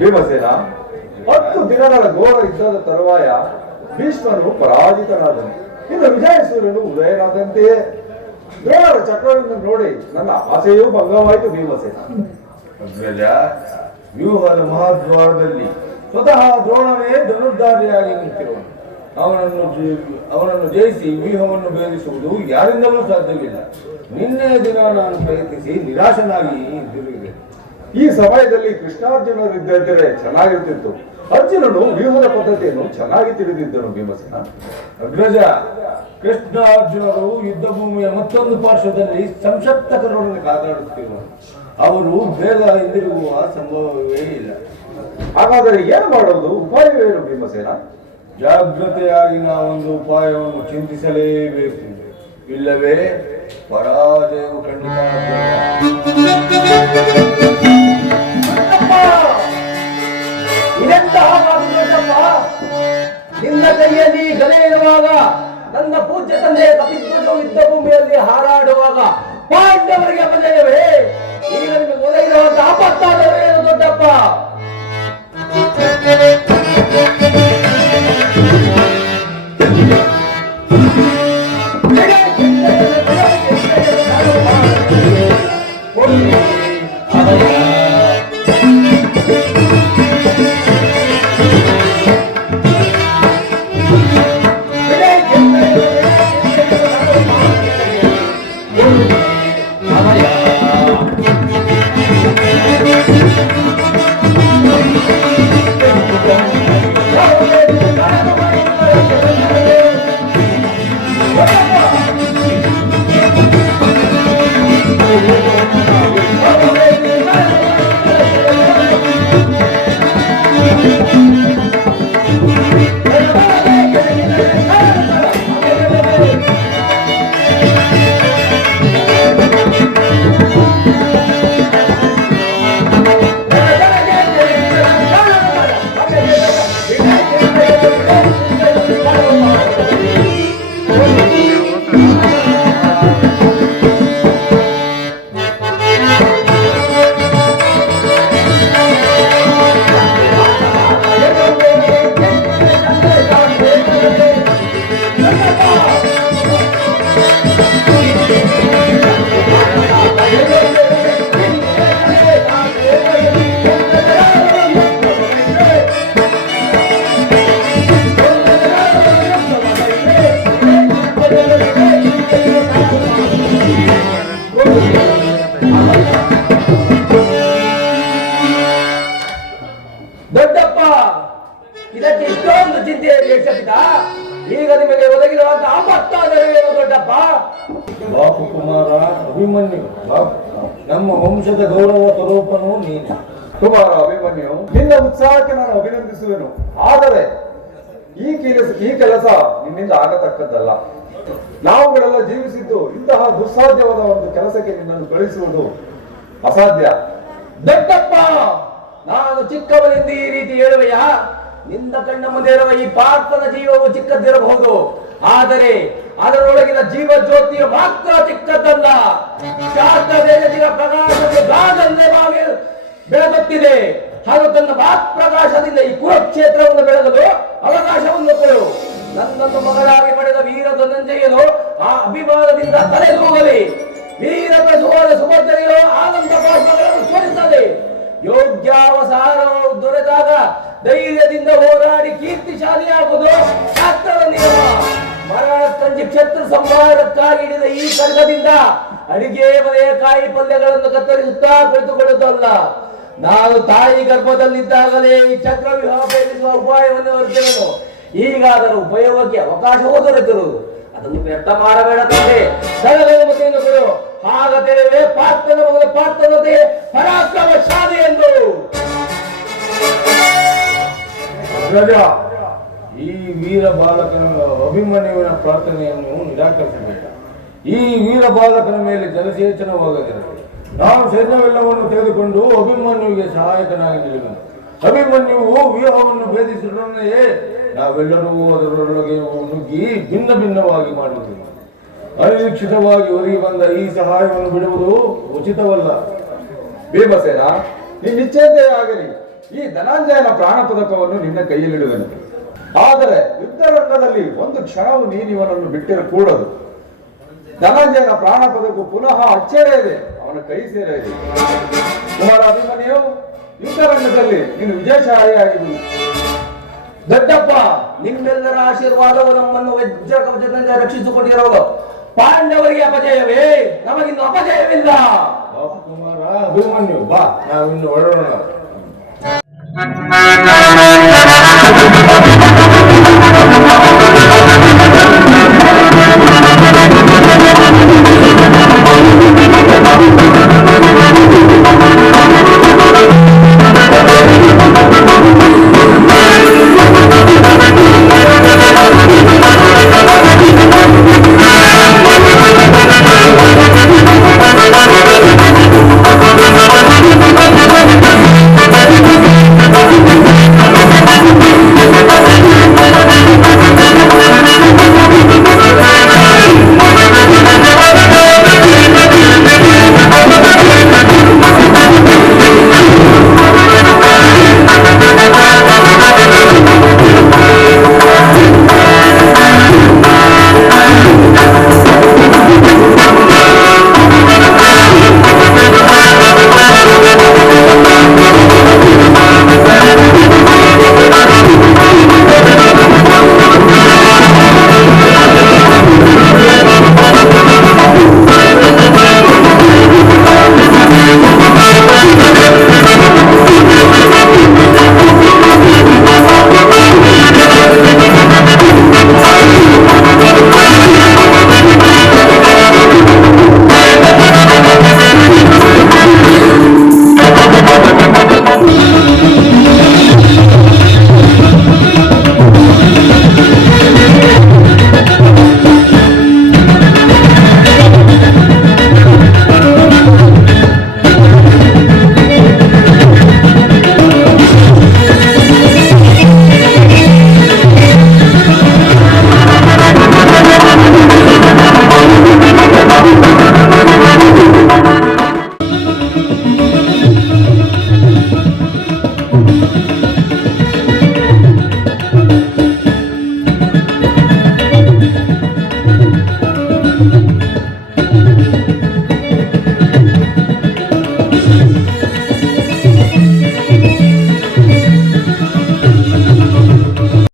ಭೀಮಸೇನ 10 ದಿನಗಳ ಘೋರ ಯುದ್ಧದ ತರುವಾಯ ಭೀಷ್ಮನು ಪರಾಜಿತನಾದನು. ಇನ್ನು ವಿಜಯಸೂರ್ಯನು ಉದಯನಾದಂತೆಯೇ ದ್ರೋಣರ ಚಕ್ರವನ್ನು ನೋಡಿ ನನ್ನ ಆಸೆಯೂ ಭಂಗವಾಯಿತು. ಭೀಮಸೇನ ಅಗ್ರಜ, ವ್ಯೂಹದ ಮಹಾದ್ವಾರದಲ್ಲಿ ಸ್ವತಃ ದ್ರೋಣವೇ ಧನುರ್ಧಾರಿಯಾಗಿ ನಿಂತಿರುವನು. ಅವನನ್ನು ಜಯಿಸಿ ವ್ಯೂಹವನ್ನು ಭೇದಿಸುವುದು ಯಾರಿಂದಲೂ ಸಾಧ್ಯವಿಲ್ಲ. ನಿನ್ನೆಯ ದಿನ ನಾನು ಪ್ರಯತ್ನಿಸಿ ನಿರಾಶನಾಗಿ ಹಿಂದಿರುಗಿದೆ. ಈ ಸಮಯದಲ್ಲಿ ಕೃಷ್ಣಾರ್ಜುನರಿದ್ದರೆ ಚೆನ್ನಾಗಿರ್ತಿತ್ತು. ಅರ್ಜುನನು ವ್ಯೂಹದ ಪದ್ಧತಿಯನ್ನು ಚೆನ್ನಾಗಿ ತಿಳಿದಿದ್ದನು. ಭೀಮಸೇನ ಅಗ್ರಜ, ಕೃಷ್ಣ ಅರ್ಜುನರು ಯುದ್ಧ ಭೂಮಿಯ ಮತ್ತೊಂದು ಪಾರ್ಶ್ವದಲ್ಲಿ ಸಂಶಪ್ತಕರೊಡನೆ ಕಾದಾಡುತ್ತಿರುವರು. ಅವರು ಬೇಗ ಹಿಂದಿರುಗುವ ಸಂಭವವೇ ಇಲ್ಲ. ಹಾಗಾದರೆ ಏನು ಮಾಡುವುದು? ಉಪಾಯವೇನು ಭೀಮಸೇನ? ಜಾಗ್ರತೆಯಾಗಿ ನಾವೊಂದು ಉಪಾಯವನ್ನು ಚಿಂತಿಸಲೇಬೇಕು. ಇಲ್ಲವೇ ಪರಾಜಯವು ಖಂಡಿತ. ನಿನ್ನ ಕೈಯಲ್ಲಿ ಗಲೆ ಇರುವಾಗ, ನನ್ನ ಪೂಜ್ಯ ತಂದೆ ಕಪಿಧ್ವಜವು ಯುದ್ಧ ಭೂಮಿಯಲ್ಲಿ ಹಾರಾಡುವಾಗ ಪಾಂಡವರಿಗೆ ಅಪಜಯವೇ? ಈಗ ನಿಮಗೆ ಒದಗಿರುವಂತ ಆಪತ್ತಾದವೇನು ದೊಡ್ಡಪ್ಪ? ದೊಡ್ಡಪ್ಪ, ಇದಕ್ಕೆ ಇಷ್ಟೊಂದು ಚಿಂತೆಯಲ್ಲಿ ಯಕ್ಷಪಿತ. ಈಗ ನಿಮಗೆ ಒದಗಿರುವಂತ ಆಪತ್ತಾದರೇನು ದೊಡ್ಡಪ್ಪ? ಬಾಪು ಕುಮಾರ ಅಭಿಮನ್ಯು, ನಮ್ಮ ವಂಶದ ಗೌರವ ಸ್ವರೂಪನೂ ನೀನು. ಕುಮಾರ ಅಭಿಮನ್ಯು, ನಿನ್ನ ಉತ್ಸಾಹಕ್ಕೆ ನಾನು ಅಭಿನಂದಿಸುವೆನು. ಆದರೆ ಈ ಕೆಲಸ ನಿನ್ನಿಂದ ಆಗತಕ್ಕದ್ದಲ್ಲ. ನಾವುಗಳೆಲ್ಲ ಜೀವಿಸಿದ್ದು ಇಂತಹ ದುಸ್ಸಾಧ್ಯವಾದ ಒಂದು ಕೆಲಸಕ್ಕೆ ನಿನ್ನನ್ನು ಕಳಿಸುವುದು ಅಸಾಧ್ಯ. ದೊಡ್ಡಪ್ಪ, ನಾನು ಚಿಕ್ಕವನಿಂದ ಈ ರೀತಿ ಹೇಳುವೆಯಾ? ನಿನ್ನ ಕಣ್ಣ ಮುಂದೆ ಇರುವ ಈ ಪಾರ್ಥನ ಜೀವವು ಚಿಕ್ಕದಿರಬಹುದು, ಆದರೆ ಅದರೊಳಗಿನ ಜೀವ ಜ್ಯೋತಿಯು ಮಾತ್ರ ಚಿಕ್ಕದ್ದಲ್ಲ. ಶಾಸ್ತ್ರವೇದಗಳ ಪ್ರಕಾಶಕ್ಕೆ ಗಾಗಲ್ಲೇ ಬಾಗಿ ಬೆಳಗುತ್ತಿದೆ. ಹಾಗೂ ತನ್ನ ಪ್ರಕಾಶದಿಂದ ಈ ಕುರುಕ್ಷೇತ್ರವನ್ನು ಬೆಳಗಲು ಅವಕಾಶವನ್ನು ಕೊಡು. ನನ್ನನ್ನು ಮಗನಾಗಿ ಪಡೆದ ವೀರ ಧನಂಜಯನು ಆ ಅಭಿಮಾನದಿಂದ ತಲೆದೂಗಲಿ. ವೀರ ಪ್ರಸುವಾದ ಸುಭದ್ರೆಯೋ ಆನಂದ ಬಾಷ್ಪಗಳನ್ನು ಸುರಿಸಲಿ. ಯೋಗ್ಯಾವಸಾನವು ದೊರೆತಾಗ ಧೈರ್ಯದಿಂದ ಹೋರಾಡಿ ಕೀರ್ತಿಶಾಲಿಯಾಗುವುದು ಶಾಸ್ತ್ರದ ನಿಯಮ. ಮರಣ ಕಂಜಿ ಕ್ಷೇತ್ರ ಸಂಹಾರಕ್ಕಾಗಿ ಹಿಡಿದ ಈ ಖಡ್ಗದಿಂದ ಅಡಿಗೆ ಮನೆಯ ಕಾಯಿ ಪಲ್ಯಗಳನ್ನು ಕತ್ತರಿಸುತ್ತಾ ಕುಳಿತುಕೊಳ್ಳುತ್ತಲ್ಲ. ನಾನು ತಾಯಿ ಗರ್ಭದಲ್ಲಿದ್ದಾಗಲೇ ಈ ಚಕ್ರವ್ಯೂಹ ಭೇದಿಸುವ ಉಪಾಯವನ್ನು ಹೊರತೆನು. ಈಗ ಅದರ ಉಪಯೋಗಕ್ಕೆ ಅವಕಾಶವೂ ದೊರೆತಿರುವುದು. ಅದನ್ನು ವ್ಯರ್ಥ ಮಾಡಬೇಡ ತಂದೆ. ಸರಳತೆಯನ್ನು ಕೊಡು. ಹಾಗತೇವೆ ಪಾರ್ಥನ ಮಗನ ಪಾರ್ಥನತೆ ಪರಾಕ್ರಮಶಾಲಿ ಎಂದು. ರಾಜ, ಈ ವೀರ ಬಾಲಕನ ಅಭಿಮನ್ಯುವಿನ ಪ್ರಾರ್ಥನೆಯನ್ನು ನಿರಾಕರಿಸಬೇಡ. ಈ ವೀರ ಬಾಲಕನ ಮೇಲೆ ಜಲಸೇಚನವಾಗದಿರಲಿ. ನಾವು ಸೈನ್ಯವೆಲ್ಲವನ್ನು ತೆಗೆದುಕೊಂಡು ಅಭಿಮನ್ಯುವಿಗೆ ಸಹಾಯಕನಾಗಿ ನಿಲ್ಲುವೆನು. ಅಭಿಮನ್ಯುವು ವ್ಯೂಹವನ್ನು ಭೇದಿಸಿದೊಡನೆಯೇ ನಾವೆಲ್ಲರೂ ಅದರೊಳಗೆ ನುಗ್ಗಿ ಭಿನ್ನ ಭಿನ್ನವಾಗಿ ಮಾಡುತ್ತೇವೆ. ಅನಿರೀಕ್ಷಿತವಾಗಿ ಒದಗಿ ಬಂದ ಈ ಸಹಾಯವನ್ನು ಬಿಡುವುದು ಉಚಿತವಲ್ಲ. ಭೀಮಸೇನ, ನಿನ್ನಿಚ್ಛೆಯಂತೆಯೇ ಆಗಲಿ. ಈ ಧನಂಜಯನ ಪ್ರಾಣ ಪದಕವನ್ನು ನಿನ್ನ ಕೈಯಲ್ಲಿಡುವೆನು. ಆದರೆ ಯುದ್ಧರಂಗದಲ್ಲಿ ಒಂದು ಕ್ಷಣವು ನೀನಿವನನ್ನು ಬಿಟ್ಟಿರಕೂಡದು. ಧನಂಜಯನ ಪ್ರಾಣ ಪದಕ ಪುನಃ ಅಚ್ಚರೇ ಇದೆ, ಅವನ ಕೈ ಸೇರ ಇದೆ. ಕುಮಾರ ಅಭಿಮನ್ಯು, ಯುದ್ಧರಂಗದಲ್ಲಿ ನೀನು ವಿಜಯಶಾಲಿಯಾಗಿರುವುದು. ದೊಡ್ಡಪ್ಪ, ನಿಮ್ಮೆಲ್ಲರ ಆಶೀರ್ವಾದವು ನಮ್ಮನ್ನು ವಜ್ರ ಕವಚದಿಂದ ರಕ್ಷಿಸಿಕೊಂಡಿರೋದು. ಪಾಂಡವರಿಗೆ ಅಪಜಯವೇ, ನಮಗಿನ್ನು ಅಪಜಯವಿಲ್ಲ. ಕುಮಾರ ಅಭಿಮನ್ಯು, ಬಾ, ನಾವಿನ್ನು ಹೊರಡೋಣ.